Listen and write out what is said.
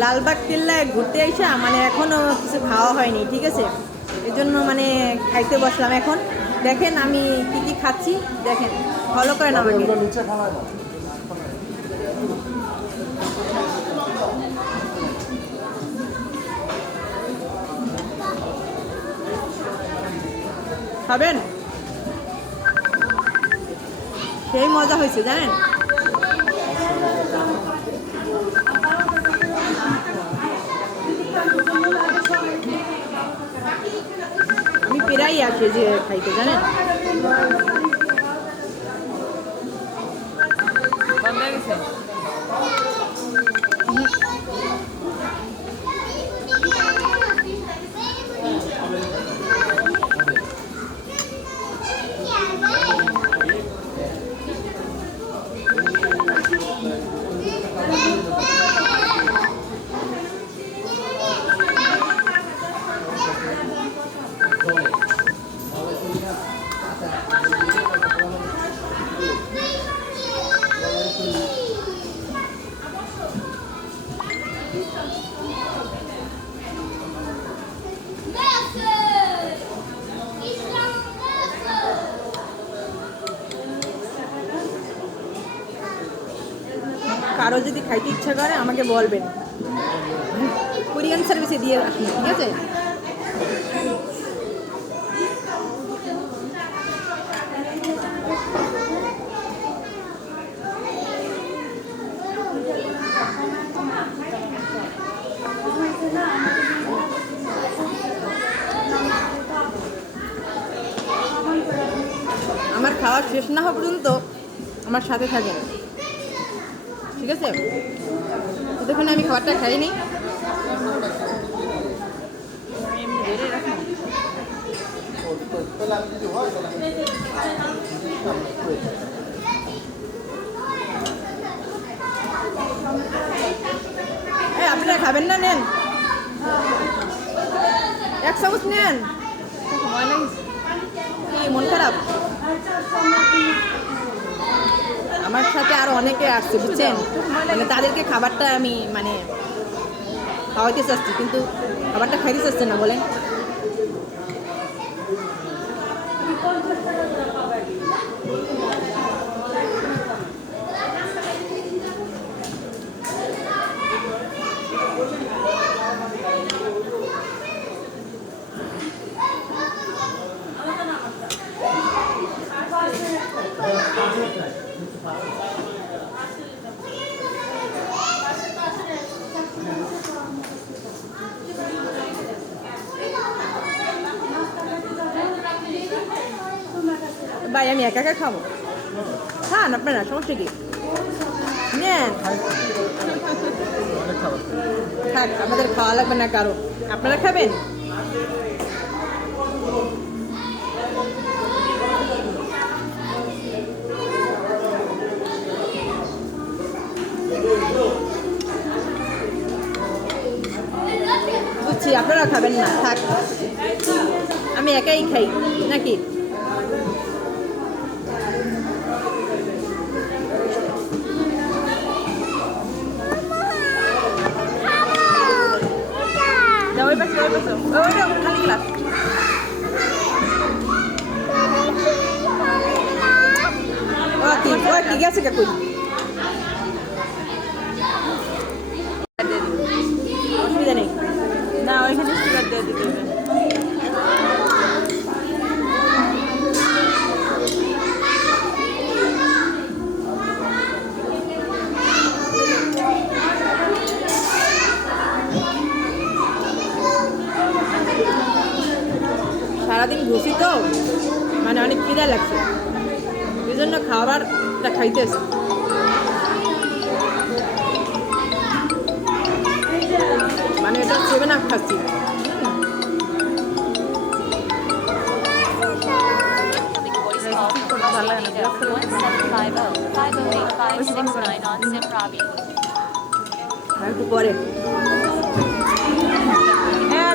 লালবাগ কেল্লায় ঘুরতে এসে মানে এখনও কিছু খাওয়া হয়নি, ঠিক আছে? এই জন্য মানে খাইতে বসলাম এখন। দেখেন আমি কি কি খাচ্ছি, দেখেন, ফলো করেন আমাকে। খাবেন? সেই মজা হয়েছে জানেন। আমি প্রায়ই আসি যে খাইতে জানেন। কারো যদি খাইতে ইচ্ছা করে আমাকে বলবেন, কোরিয়ান সার্ভিসে দিয়ে রাখুন, ঠিক আছে? আমার খাওয়া শেষ না হওয়া পর্যন্ত আমার সাথে থাকেন, ঠিক আছে? ততক্ষণ আমি খাবারটা খাইনি। আপনারা খাবেন না? নেন, এক চামচ নেন। কি মন খারাপ? আমার সাথে আরো অনেকে আসছে বুঝছেন, মানে তাদেরকে খাবারটা আমি মানে খাওয়াইতে চাচ্ছি, কিন্তু খাবারটা খাইতে চাচ্ছে না বলেন। ভাই আমি একা একা খাবো, খান আপনারা, সমস্যা কি? নেন, থাক, আমাদের খাওয়া লাগবে না কারো। আপনারা খাবেন? বুঝছি আপনারা খাবেন না, থাক, আমি একাই খাই নাকি? ওই পাশে ওইটা খালি গ্লাস। ও কি গেছে কে কই? অসুবিধা নেই, না ওইখানে স্টিকার দিয়ে দিতে হবে। সারাদিন ঘুষি তো মানে অনেক খিদা লাগছে, এই জন্য খাবারটা খাইতেছে। মানে এটা 7 আপ খাচ্ছি। একটু পরে হ্যাঁ